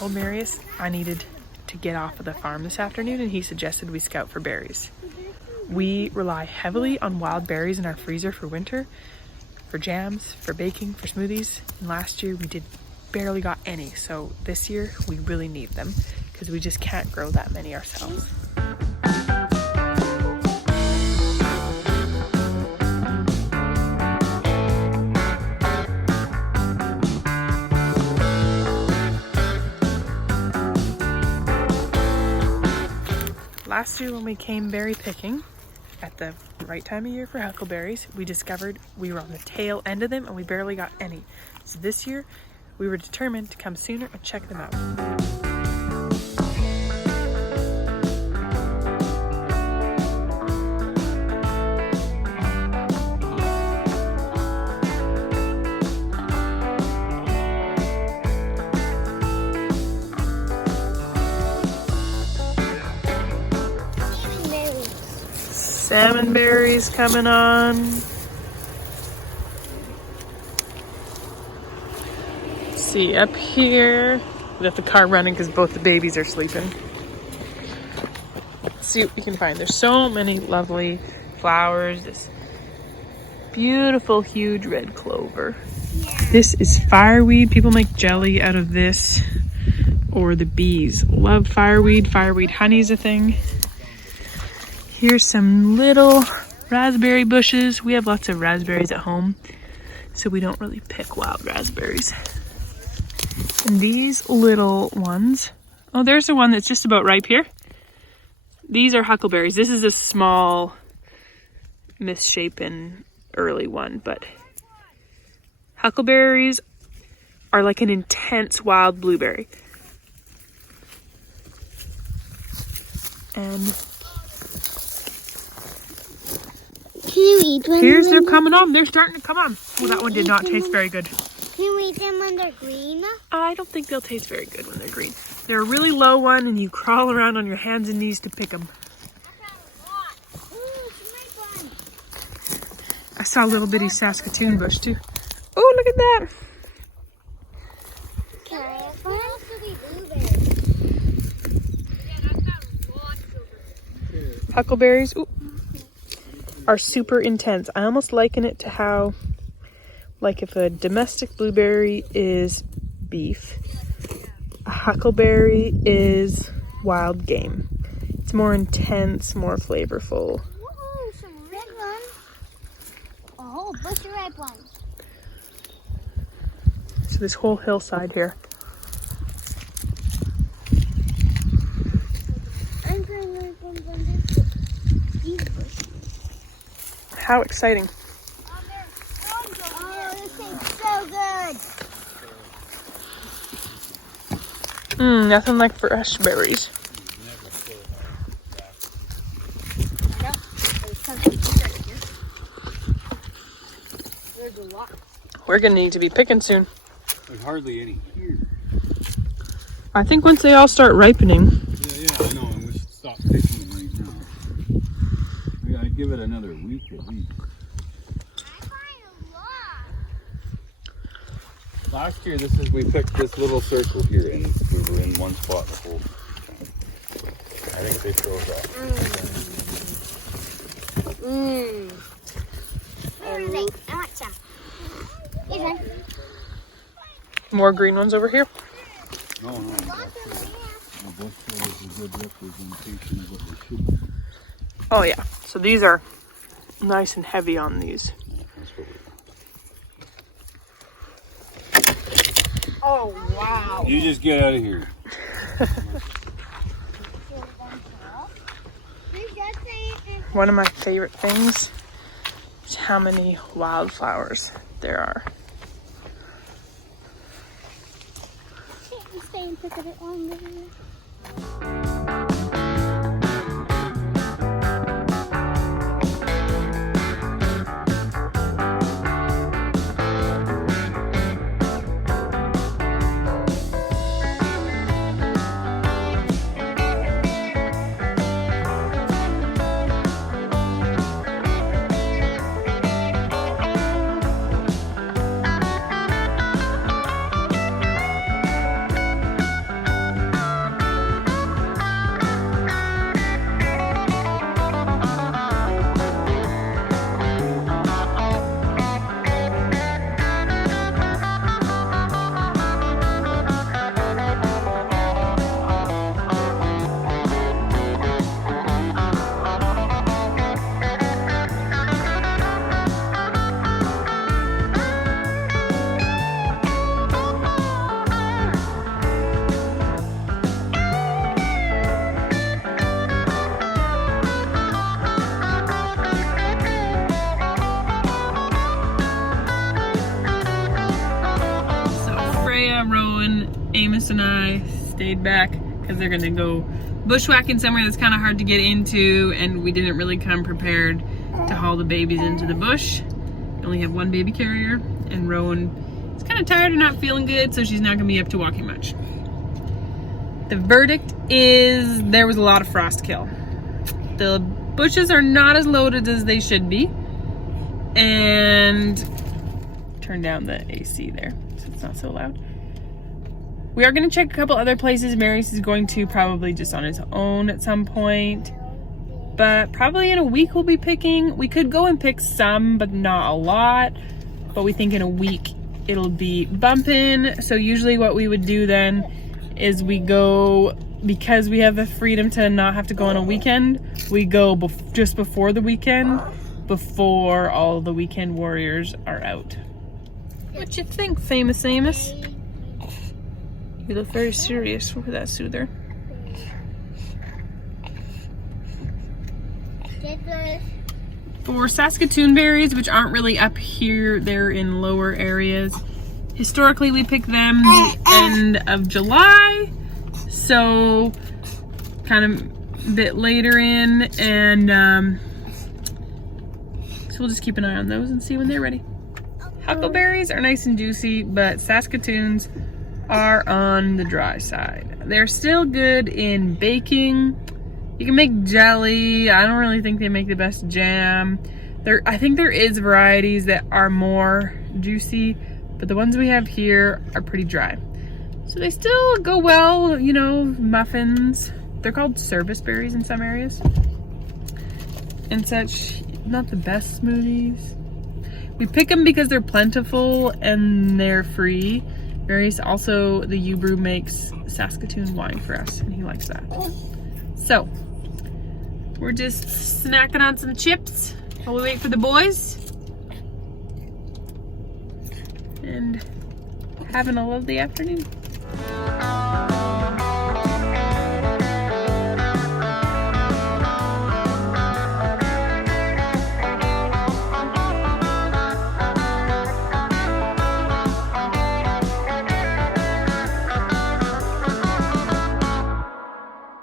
told Marius I needed to get off of the farm this afternoon, and he suggested we scout for berries. We rely heavily on wild berries in our freezer for winter, for jams, for baking, for smoothies. And last year we barely got any, so this year we really need them because we just can't grow that many ourselves. Last year when we came berry picking, at the right time of year for huckleberries, we discovered we were on the tail end of them and we barely got any. So this year, we were determined to come sooner and check them out. 7 berries coming on. Let's see, up here, we got the car running because both the babies are sleeping. Let's see what we can find. There's so many lovely flowers. This beautiful, huge red clover. This is fireweed. People make jelly out of this, or the bees love fireweed. Fireweed honey is a thing. Here's some little raspberry bushes. We have lots of raspberries at home, so we don't really pick wild raspberries. And these little ones, oh, there's the one that's just about ripe here. These are huckleberries. This is a small, misshapen, early one, but huckleberries are like an intense wild blueberry. And can you eat one? Here's they're coming on. They're starting to come on. Oh, that one did not taste very good. Can you eat them when they're green? I don't think they'll taste very good when they're green. They're a really low one, and you crawl around on your hands and knees to pick them. I saw a little bitty Saskatoon bush too. Oh, look at that. Huckleberries are super intense. I almost liken it to how, like if a domestic blueberry is beef, a huckleberry is wild game. It's more intense, more flavorful. Woohoo, some red ones. A whole bunch of red ones. So this whole hillside here. I'm trying to like ones on these bushes. How exciting. Oh, this tastes so good. Nothing like fresh berries. We're gonna need to be picking soon. There's hardly any here. I think once they all start ripening. Yeah, I know, and we should stop picking them right now. Yeah, I'd give it another week at least. Last year, we picked this little circle here, and we were in one spot the whole time. I think they froze up. I want some. Here's one. More green ones over here. No. The bush is a good representation of what they should be. Oh yeah, so these are nice and heavy on these. That's what we Oh, wow. You just get out of here. One of my favorite things is how many wildflowers there are. Can't you stay and pick a bit longer? stayed back because they're gonna go bushwhacking somewhere that's kind of hard to get into, and we didn't really come prepared to haul the babies into the bush. We only have one baby carrier, and Rowan is kind of tired and not feeling good, so she's not gonna be up to walking much. The verdict is there was a lot of frost kill. The bushes are not as loaded as they should be, and turn down the AC there so it's not so loud. We are going to check a couple other places. Marius is going to probably just on his own at some point, but probably in a week we'll be picking. We could go and pick some, but not a lot, but we think in a week it'll be bumping. So usually what we would do then is we go, because we have the freedom to not have to go on a weekend, we go just before the weekend, before all the weekend warriors are out. What you think, famous Amos? You look very serious with that soother. For Saskatoon berries, which aren't really up here, they're in lower areas. Historically, we pick them the end of July, so kind of a bit later in, and so we'll just keep an eye on those and see when they're ready. Huckleberries are nice and juicy, but Saskatoons are on the dry side. They're still good in baking. You can make jelly. I don't really think they make the best jam. I think there is varieties that are more juicy, but the ones we have here are pretty dry. So they still go well, you know, muffins. They're called service berries in some areas and such. Not the best smoothies. We pick them because they're plentiful and they're free. Marius also, the U-Brew, makes Saskatoon wine for us, and he likes that. So, we're just snacking on some chips while we wait for the boys. And having a lovely afternoon.